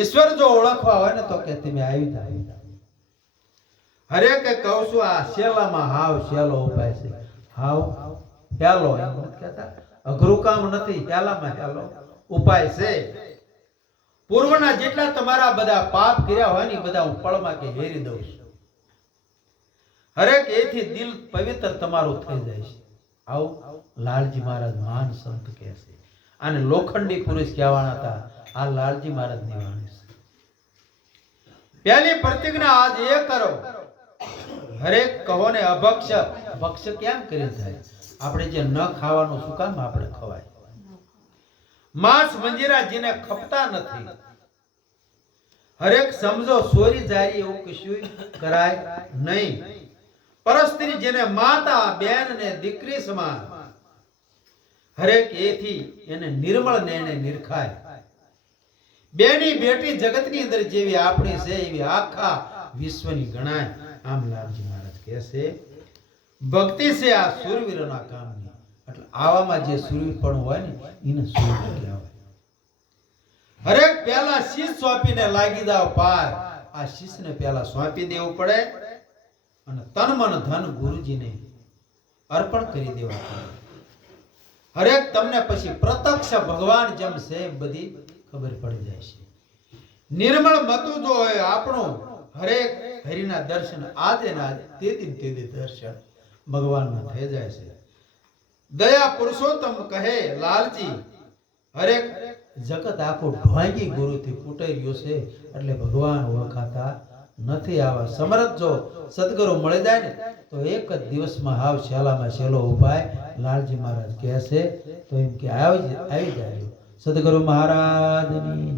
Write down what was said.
ઈશ્વર જો ઓળખવા હોય ને તો કે તમે આવી જાઓ હરેકે કહું છું, આ શેલામાં હાવ શેલો ઉપાય છે. હાવ હેલો અઘરું કામ નથી હેલામાં હેલો ઉપાય છે. પૂર્વના જેટલા તમારા બધા પાપ કર્યા હોય ને બધા હું પળમાં કે હેરી દઉં છું. હરેક એથી દિલ પવિત્ર તમારું થઈ જાય છે. આવું લાલજી મહારાજ મહાન સંત કહે અને લોખંડી પુરુષ કહેવાના હતા. આ લાલજી મહારાજની વાણી છે. પહેલી પ્રતિજ્ઞા આજ એ કરો. હરે કહો ને અભક્ષ ભક્ષ કેમ કરી થાય આપણે જે ન ખાવાનું શું કામ આપણે ખવાય? માંસ મંજીરા જેને ખપતા નથી. હરેક સમજો સોરી જારી એવું કશું કરાય નહીં. પરસ્ત્રી જેને માતા, બેન ને દીકરી સમાન. હરેક એથી એને નિર્મળ ને એને નિરખાય. બેની બેટી જગતની અંદર જેવી આપણી છે, એવી આખા વિશ્વની ગણાય. આમ લાલજી મહારાજ કહે છે ભક્તિ છે આ સુરવીરોના કામની. એટલે આવામાં જે સુરવીરપણું હોય ને, એને સુરવીર કહેવાય. હરેક પહેલા શીશ સોંપીને લાગી દાવ પાર. આ શીશને પહેલા સોંપી દેવું પડે અને તન મન ધન ગુરુજીને અર્પણ કરી દેવા પડે. હરેક તમને પછી પ્રત્યક્ષ ભગવાન જેમ છે એમ બધી ખબર પડી જાય છે. નિર્મળ મતું જો હોય આપણું, હરેક હરિના દર્શન આજે ને આજે તેથી તેથી દર્શન ભગવાનના થઈ જાય છે. દયા પુરુષોત્તમ કહે, લાલજી, હરેક જગત આખું ઢોંગી ગુરુથી કૂટાઈ ગયો છે, એટલે ભગવાન ઓળખાતા નથી આવા. સમરથ જો સદગુરુ મળી જાય ને, તો એક જ દિવસમાં હાવ શેલામાં શેલો ઉપાય. લાલજી મહારાજ કહે છે, તો એમ કે, આવી આવી જાય સદગુરુ મહારાજની